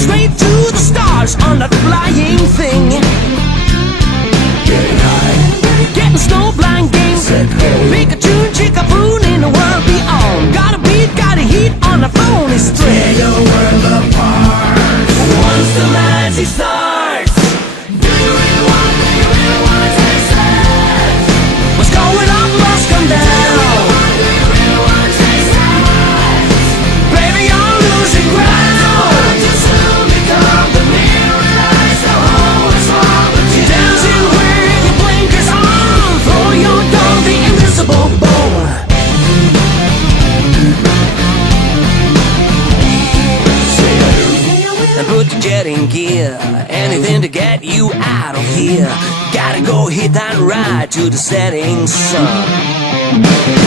straight to the stars on that flying thing. Getting high, Getting snowblind game. set go. Pick a tune, chick a boon in the world beyond. Got a beat, got a heat on the phony string. Tear your world apart. Once the magic starts, Do you really wanna taste it? what's going up must come down. Do you really wanna taste it? Baby, I'm losing ground. To soon become the mirrors that always want the Dancing with your blinkers on, throw your down the invisible bone. And put your jet in gear, anything to get you out of here. Gotta go hit that ride to the setting sun.